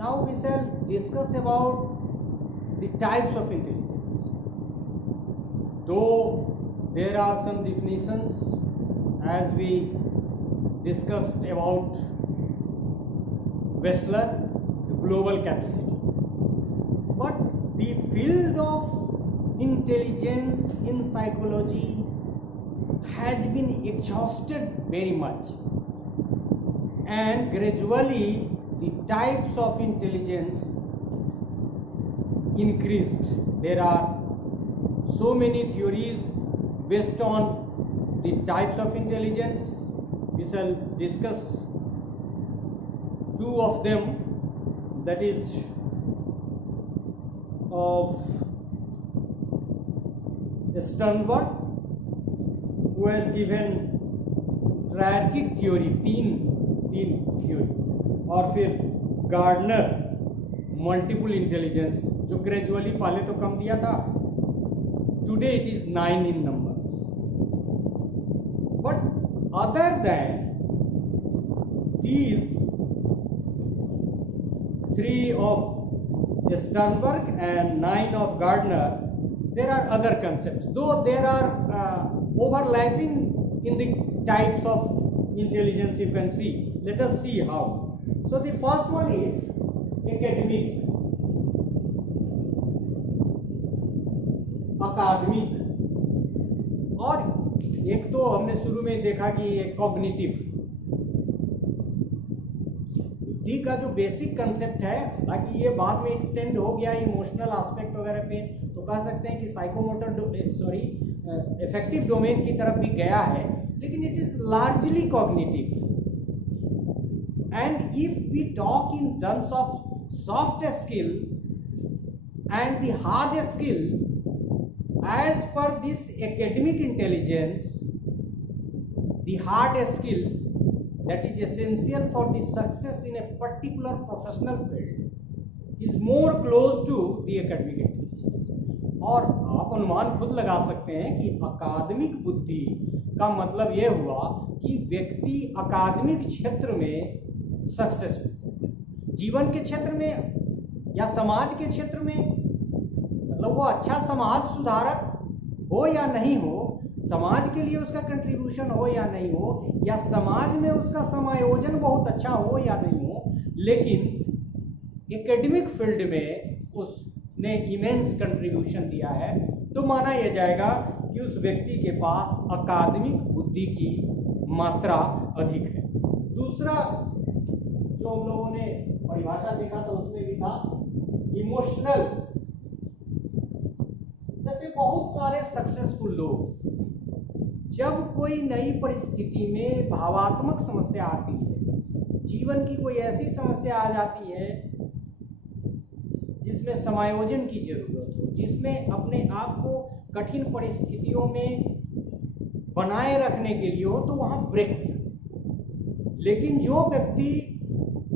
Now we shall discuss about the types of intelligence. Though there are some definitions as we discussed about Wechsler, the global capacity, but the field of intelligence in psychology has been exhausted very much, and gradually the types of intelligence increased. There are so many theories based on the types of intelligence. We shall discuss two of them, that is of Sternberg, who has given triarchic theory, तीन theory, और फिर gardener multiple intelligence, जो gradually पहले तो कम दिया था, today it is 9 in numbers. But other than these three of Sternberg and 9 of Gardner, there are other concepts, though there are overlapping in the types of intelligence you can see. Let us see how. So the first one is academic, और एक तो हमने शुरू में देखा कि ये cognitive बुद्धि का जो बेसिक कंसेप्ट है, ताकि ये बाद में एक्सटेंड हो गया इमोशनल एस्पेक्ट वगैरह पे, तो कह सकते हैं कि साइकोमोटर इफेक्टिव डोमेन की तरफ भी गया है, लेकिन it is largely cognitive. And if we talk in terms of soft skill and the hard skill, as per this academic intelligence, the hard skill that is essential for the success in a particular professional field is more close to the academic intelligence. और आप अनुमान खुद लगा सकते हैं कि अकादमिक बुद्धि का मतलब यह हुआ कि व्यक्ति अकादमिक क्षेत्र में सक्सेसफुल, जीवन के क्षेत्र में या समाज के क्षेत्र में, मतलब वो अच्छा समाज सुधारक हो या नहीं हो, समाज के लिए उसका कंट्रीब्यूशन हो या नहीं हो, या समाज में उसका समायोजन बहुत अच्छा हो या नहीं हो, लेकिन एकेडमिक फील्ड में उसने इमेंस कंट्रीब्यूशन दिया है, तो माना यह जाएगा कि उस व्यक्ति के पास अकादमिक बुद्धि की मात्रा अधिक है. दूसरा जो हम लोगों ने परिभाषा देखा था उसमें भी था इमोशनल. जैसे बहुत सारे सक्सेसफुल लोग, जब कोई नई परिस्थिति में भावात्मक समस्या आती है, जीवन की कोई ऐसी समस्या आ जाती है जिसमें समायोजन की जरूरत हो, जिसमें अपने आप को कठिन परिस्थितियों में बनाए रखने के लिए हो, तो वहां ब्रेक. लेकिन जो व्यक्ति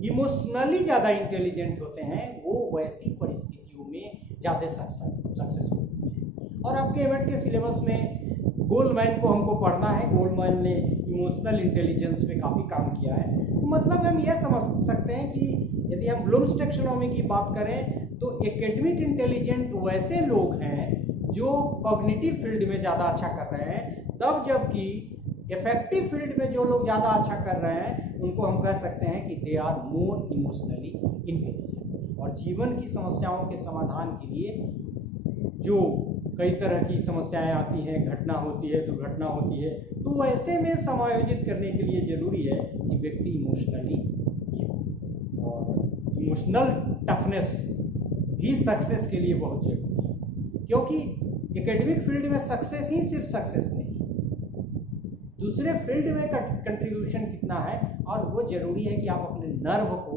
इमोशनली ज़्यादा इंटेलिजेंट होते हैं, वो वैसी परिस्थितियों में ज़्यादा सक्सेसफुल होते हैं. और आपके एमएड के सिलेबस में गोल्डमैन को हमको पढ़ना है. गोल्डमैन ने इमोशनल इंटेलिजेंस पे काफ़ी काम किया है. मतलब हम यह समझ सकते हैं कि यदि हम ब्लूम्स टैक्सोनॉमी की बात करें, तो एकेडमिक इंटेलिजेंट वैसे लोग हैं जो कॉग्निटिव फील्ड में ज़्यादा अच्छा कर रहे हैं, तब जबकि इफेक्टिव फील्ड में जो लोग ज़्यादा अच्छा कर रहे हैं उनको हम कह सकते हैं कि they are more emotionally intelligent. और जीवन की समस्याओं के समाधान के लिए जो कई तरह की समस्याएं आती हैं, घटना होती है, दुर्घटना होती है, तो ऐसे में समायोजित करने के लिए जरूरी है कि व्यक्ति इमोशनली, और इमोशनल टफनेस भी सक्सेस के लिए बहुत जरूरी है, क्योंकि एकेडमिक फील्ड में सक्सेस ही सिर्फ सक्सेस नहीं, दूसरे फील्ड में कंट्रीब्यूशन कितना है, और वो जरूरी है कि आप अपने नर्व को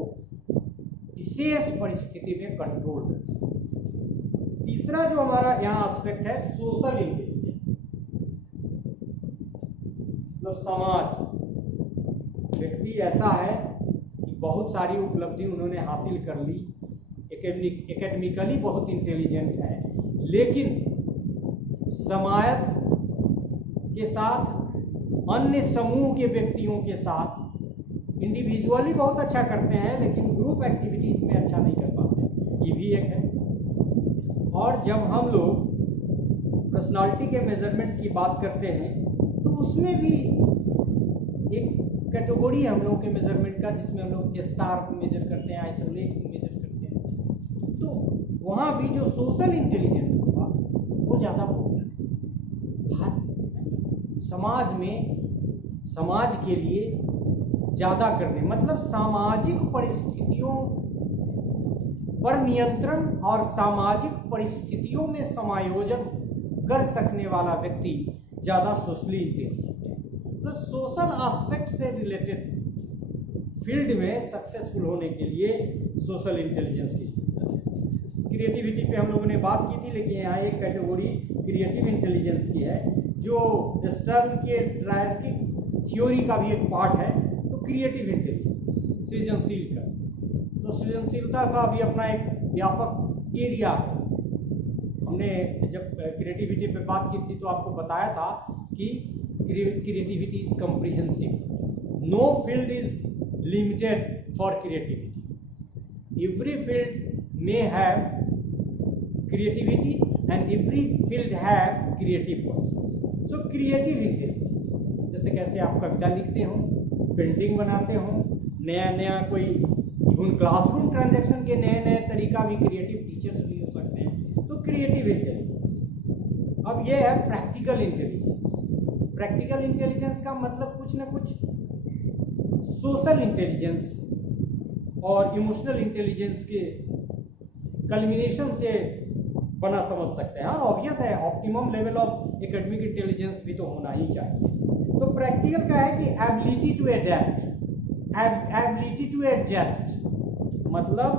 विशेष परिस्थिति में कंट्रोल कर सकें. तीसरा जो हमारा यहाँ एस्पेक्ट है सोशल इंटेलिजेंस, मतलब समाज. व्यक्ति ऐसा है कि बहुत सारी उपलब्धि उन्होंने हासिल कर ली, एकेडमिकली बहुत इंटेलिजेंट है, लेकिन समाज के साथ, अन्य समूह के व्यक्तियों के साथ इंडिविजुअली बहुत अच्छा करते हैं, लेकिन ग्रुप एक्टिविटीज में अच्छा जब हम लोग पर्सनालिटी के मेजरमेंट की बात करते हैं तो उसमें भी एक कैटेगरी है हम लोगों के मेजरमेंट का, जिसमें हम लोग स्टार को मेजर करते हैं, आइसोलेट को मेजर करते हैं। तो वहाँ भी जो सोशल इंटेलिजेंस होगा वो ज़्यादा पॉपुलर है। समाज में समाज के लिए ज़्यादा करने, मतलब सामाजिक परिस्थितियों पर नियंत्रण और सामाजिक परिस्थितियों में समायोजन कर सकने वाला व्यक्ति ज़्यादा सोशली इंटेलिजेंट है। तो सोशल एस्पेक्ट से रिलेटेड फील्ड में सक्सेसफुल होने के लिए सोशल इंटेलिजेंस की जरूरत है। क्रिएटिविटी पे हम लोगों ने बात की थी, लेकिन यहाँ एक कैटेगरी क्रिएटिव इंटेलिजेंस की है जो स्टर्न के ट्रायर्किक थ्योरी का भी एक पार्ट है। तो क्रिएटिव इंटेलिजेंस सृजनशील का, तो सृजनशीलता का भी अपना एक व्यापक एरिया है। हमने जब क्रिएटिविटी पे बात की थी तो आपको बताया था कि creativity is comprehensive, know field is limited for creativity, every field may have creativity and every field have creative persons. So creative intelligence, जैसे कैसे आप कविता लिखते हो, पेंटिंग बनाते हो, नया नया कोई इवन क्लासरूम ट्रांजैक्शन के नए नए तरीका भी क्रिएटिव टीचर्स भी हो सकते हैं। तो क्रिएटिव इंटेलिजेंस। अब ये है प्रैक्टिकल इंटेलिजेंस। प्रैक्टिकल इंटेलिजेंस का मतलब कुछ ना कुछ सोशल इंटेलिजेंस और इमोशनल इंटेलिजेंस के कल्मिनेशन से बना समझ सकते हैं। हाँ, ऑब्वियस है, optimum level of academic intelligence भी तो होना ही चाहिए। तो प्रैक्टिकल का है कि ability to adapt, ability to adjust, मतलब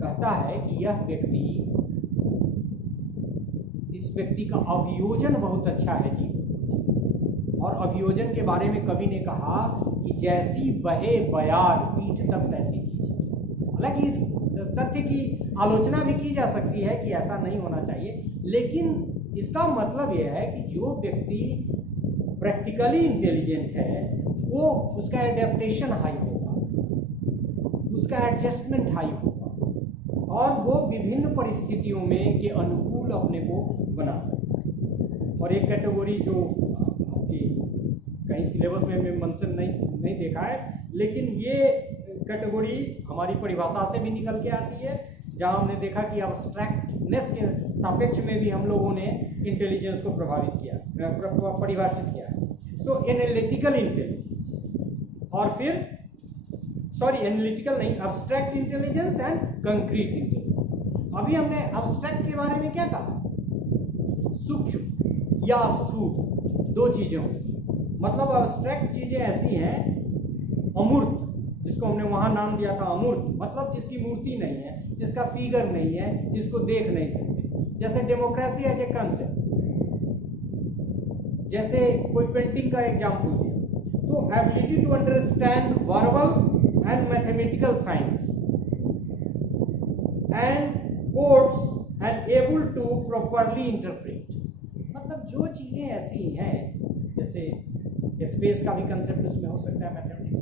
कहता है कि यह व्यक्ति, इस व्यक्ति का अभियोजन बहुत अच्छा है जी। और अभियोजन के बारे में कवि ने कहा कि जैसी बहे बयार पीठ तब तैसी कीजिए। हालांकि इस तथ्य की आलोचना भी की जा सकती है कि ऐसा नहीं होना चाहिए, लेकिन इसका मतलब यह है कि जो व्यक्ति प्रैक्टिकली इंटेलिजेंट है वो, उसका एडेप्टेशन हाई होगा, उसका एडजस्टमेंट हाई होगा और वो विभिन्न परिस्थितियों में के अनुकूल अपने को बना सकता है। और एक कैटेगरी जो आपकी कहीं सिलेबस में मेंशन नहीं देखा है, लेकिन ये कैटेगरी हमारी परिभाषा से भी निकल के आती है, जहां हमने देखा कि एब्स्ट्रैक्टनेस के सापेक्ष में भी हम लोगों ने इंटेलिजेंस को प्रभावित किया, परिभाषित किया। सो एनालिटिकल इंटेलिजेंस, और फिर एनालिटिकल नहीं, abstract intelligence and concrete intelligence. अभी हमने एब्स्ट्रैक्ट के बारे में क्या कहा, सूक्ष्म या स्थूल, दो चीजें होती हैं। मतलब एब्स्ट्रैक्ट चीजें ऐसी हैं, अमूर्त, जिसको हमने वहां नाम दिया था अमूर्त, मतलब जिसकी मूर्ति नहीं है, जिसका फिगर नहीं है, जिसको देख नहीं सकते। जैसे डेमोक्रेसी एज ए कंसेप्ट, जैसे कोई पेंटिंग का एग्जाम्पल दिया, तो ability to understand verbal and mathematical science and codes and able to properly interpret. मतलब जो चीजें ऐसी हैं, जैसे स्पेस का भी कंसेप्ट उसमें हो सकता है मैथमेटिक्स,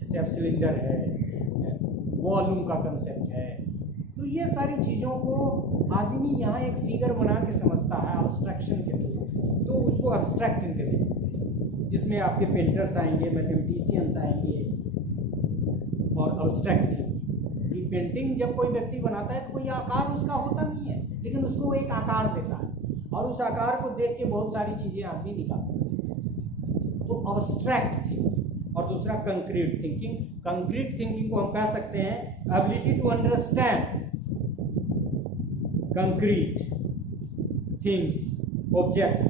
जैसे अब सिलेंडर है, वॉल्यूम का कंसेप्ट है। तो ये सारी चीज़ों को आदमी यहाँ एक फिगर बना के समझता है एब्स्ट्रैक्शन के थ्रू, तो उसको एब्स्ट्रैक्ट इंटेलिजेंस, जिसमें आपके पेंटर्स आएंगे, मैथमेटिशियंस आएंगे और एब्स्ट्रैक्ट कि पेंटिंग जब कोई व्यक्ति बनाता है तो कोई आकार उसका होता नहीं है, लेकिन उसको वो एक आकार देता है और उस आकार को देख के बहुत सारी चीज़ें आदमी निकालता है। तो एब्स्ट्रैक्ट थिंकिंग। और दूसरा कंक्रीट थिंकिंग। कंक्रीट थिंकिंग को हम कह सकते हैं ability to understand concrete things, objects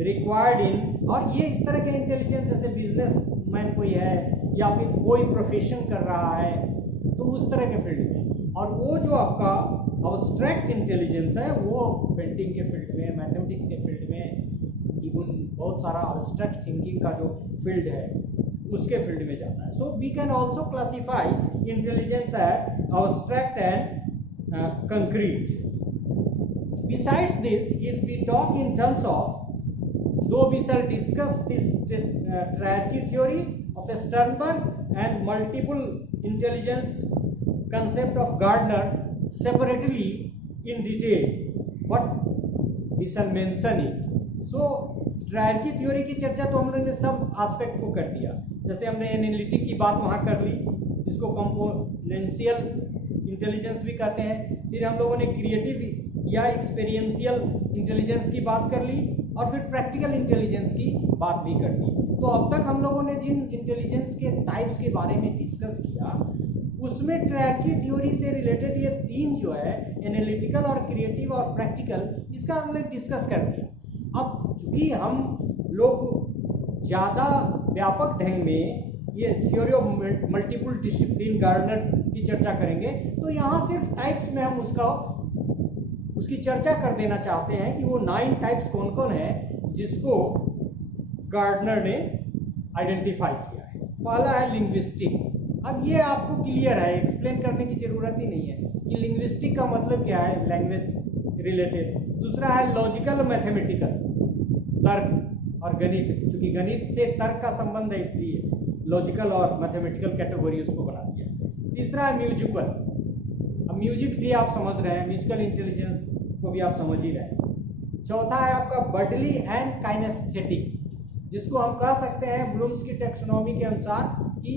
required in, और ये इस तरह के इंटेलिजेंस, जैसे बिजनेसमैन कोई है या फिर कोई प्रोफेशन कर रहा है तो उस तरह के फील्ड में। और वो जो आपका एब्स्ट्रैक्ट इंटेलिजेंस है वो पेंटिंग के फील्ड में, मैथमेटिक्स के फील्ड में, इवन बहुत सारा एब्स्ट्रैक्ट थिंकिंग का जो फील्ड है उसके फील्ड में जाता है। So we can also classify intelligence as abstract and concrete. Besides this, if we talk in terms of, though we shall discuss this triarchy theory of Sternberg and multiple intelligence concept of Gardner separately in detail, but we shall mention it. So triarchic theory की चर्चा तो हम लोगों ने सब aspect को कर दिया। जैसे हमने एनालिटिक की बात वहाँ कर ली, इसको कंपोनेंशियल इंटेलिजेंस भी कहते हैं। फिर हम लोगों ने क्रिएटिव या एक्सपीरियंशियल इंटेलिजेंस की बात कर ली, और फिर प्रैक्टिकल इंटेलिजेंस की बात भी कर ली। तो अब तक हम लोगों ने जिन इंटेलिजेंस के टाइप्स के बारे में डिस्कस किया, उसमें ट्रायर्की थ्योरी से रिलेटेड ये तीन जो है, एनालिटिकल और क्रिएटिव और प्रैक्टिकल, इसका हमने डिस्कस कर दिया। अब चूंकि हम लोग ज़्यादा व्यापक ढंग में ये theory of multiple discipline Gardner की चर्चा करेंगे, तो यहाँ सिर्फ टाइप्स में हम उसकी चर्चा कर देना चाहते हैं कि वो 9 टाइप्स कौन कौन है जिसको गार्डनर ने आइडेंटिफाई किया है। पहला है लिंग्विस्टिक। अब ये आपको क्लियर है, एक्सप्लेन करने की जरूरत ही नहीं है कि लिंग्विस्टिक का मतलब क्या है, लैंग्वेज रिलेटेड। दूसरा है लॉजिकल मैथमेटिकल, तर्क और गणित, क्योंकि गणित से तर्क का संबंध है इसलिए लॉजिकल और मैथमेटिकल कैटेगरी उसको बना दिया। तीसरा है म्यूजिकल। अब म्यूजिक भी आप समझ रहे हैं, म्यूजिकल इंटेलिजेंस को भी आप समझ ही रहे हैं। चौथा है आपका बॉडीली एंड काइनेस्थेटिक, जिसको हम कह सकते हैं ब्लूम्स की टेक्सोनॉमी के अनुसार कि,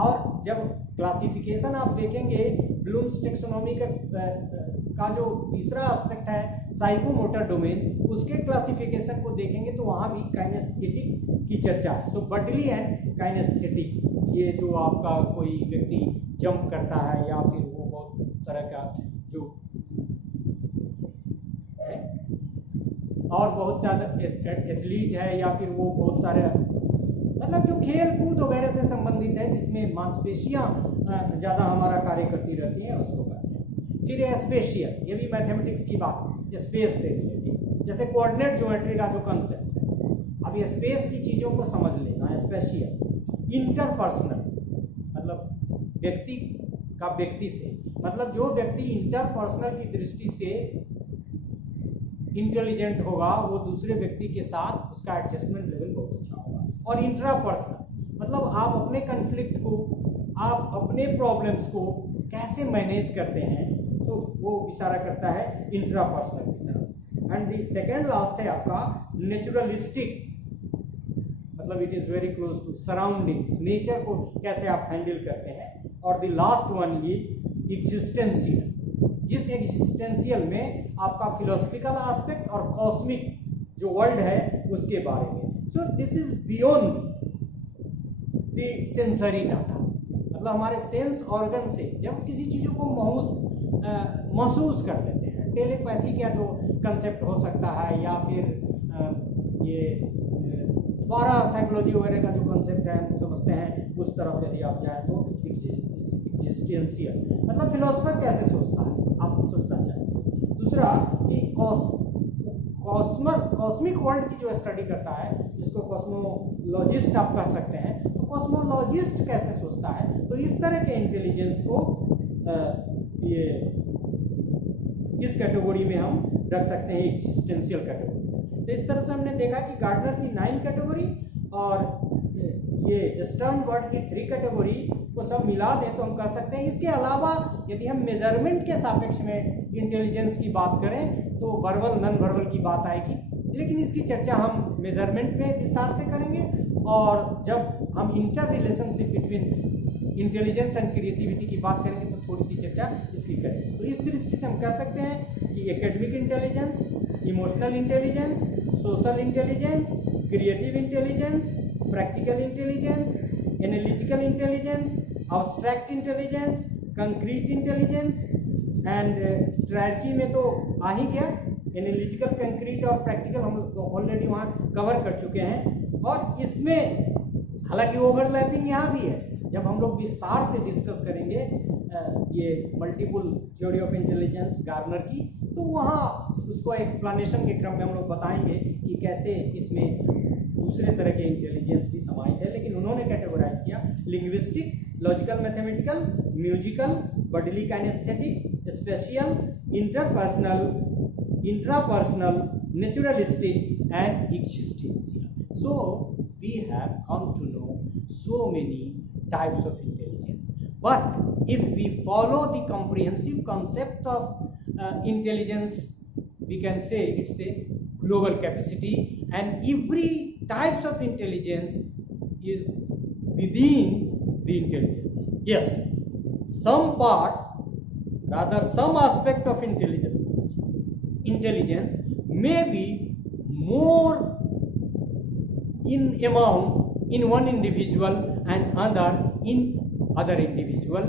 और जब क्लासिफिकेशन आप देखेंगे ब्लूम्स टेक्सोनॉमी का जो तीसरा एस्पेक्ट है साइकोमोटर डोमेन, उसके क्लासिफिकेशन को देखेंगे तो वहाँ भी काइनेस्थेटिक की चर्चा है। सो बॉडीली एंड काइनेस्थेटिक, ये जो आपका कोई व्यक्ति जंप करता है या फिर वो बहुत तरह का जो है और बहुत ज़्यादा एथलीट है, या फिर वो बहुत सारे मतलब जो खेल कूद वगैरह से संबंधित है, जिसमें मांसपेशियाँ ज़्यादा हमारा कार्य करती रहती हैं, उसको कहते हैं। फिर स्पेशियल, ये भी मैथमेटिक्स की बात है, स्पेस से रिलेटेड, जैसे कोऑर्डिनेट ज्योमेट्री का जो कंसेप्ट है। अब ये स्पेस की चीज़ों को समझ लेना। स्पेशियल, इंटरपर्सनल मतलब व्यक्ति का व्यक्ति से, मतलब जो व्यक्ति इंटरपर्सनल की दृष्टि से इंटेलिजेंट होगा वो दूसरे व्यक्ति के साथ उसका एडजस्टमेंट लेवल बहुत अच्छा होगा। और इंट्रापर्सनल मतलब आप अपने कन्फ्लिक्ट को, आप अपने प्रॉब्लम्स को कैसे मैनेज करते हैं, तो वो इशारा करता है इंट्रापर्सनल की तरफ। एंड द सेकेंड लास्ट है आपका नेचुरलिस्टिक, मतलब it is very close to surroundings, nature को कैसे आप हैंडल करते हैं। और the last one is existential, जिस एग्जिस्टेंशियल में आपका फिलोसफिकल एस्पेक्ट और कॉस्मिक जो वर्ल्ड है उसके बारे में। So this is beyond the sensory data, मतलब हमारे सेंस ऑर्गन से जब किसी चीज़ों को महसूस कर लेते हैं। टेलीपैथी का जो कंसेप्ट हो सकता है, या फिर ये पारा साइकोलॉजी वगैरह का जो कंसेप्ट है हम समझते हैं, उस तरफ यदि आप जाएँ तो एग्जिस्टेंशियल मतलब फिलोसफर कैसे सोचता है, आप सोचना चाहिए। दूसरा कि कॉस्मिक वर्ल्ड की जो स्टडी करता है, जिसको कॉस्मोलॉजिस्ट आप कह सकते हैं, तो कॉस्मोलॉजिस्ट कैसे सोचता है, तो इस तरह के इंटेलिजेंस को ये इस कैटेगरी में हम रख सकते हैं, एग्जिस्टेंशियल कैटेगरी। तो इस तरह से हमने देखा कि गार्डनर की 9 कैटेगरी और ये स्टर्न वर्ड की 3 कैटेगरी को सब मिला दें तो हम कह सकते हैं। इसके अलावा यदि हम मेजरमेंट के सापेक्ष में इंटेलिजेंस की बात करें तो वर्बल नॉन वर्बल की बात आएगी, लेकिन इसकी चर्चा हम मेजरमेंट में विस्तार से करेंगे। और जब हम inter relationship between intelligence and creativity की बात करेंगे तो थोड़ी सी चर्चा इसकी करेंगे। तो इस दृष्टि से हम कह सकते हैं कि academic intelligence, emotional intelligence, social intelligence, creative intelligence, practical intelligence, analytical intelligence, abstract intelligence, concrete intelligence and triarchic में तो आ ही गया। एनालिटिकल, कंक्रीट और प्रैक्टिकल हम ऑलरेडी वहाँ कवर कर चुके हैं। और इसमें हालांकि ओवरलैपिंग यहाँ भी है, जब हम लोग विस्तार से डिस्कस करेंगे ये multiple theory of intelligence Gardner की, तो वहाँ उसको एक्सप्लेनेशन के क्रम में हम लोग बताएंगे कि कैसे इसमें दूसरे तरह के इंटेलिजेंस भी समाहित है। लेकिन उन्होंने कैटेगराइज किया linguistic, logical mathematical, musical, bodily kinaesthetic, spatial, interpersonal, intrapersonal, naturalistic and existential. So we have come to know so many types of intelligence, but if we follow the comprehensive concept of intelligence, we can say it's a global capacity, and every types of intelligence is within the intelligence. Yes, some part, rather some aspect of intelligence may be more in amount in one individual and other in other individual.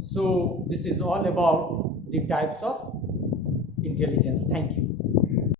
So this is all about the types of intelligence. Thank you.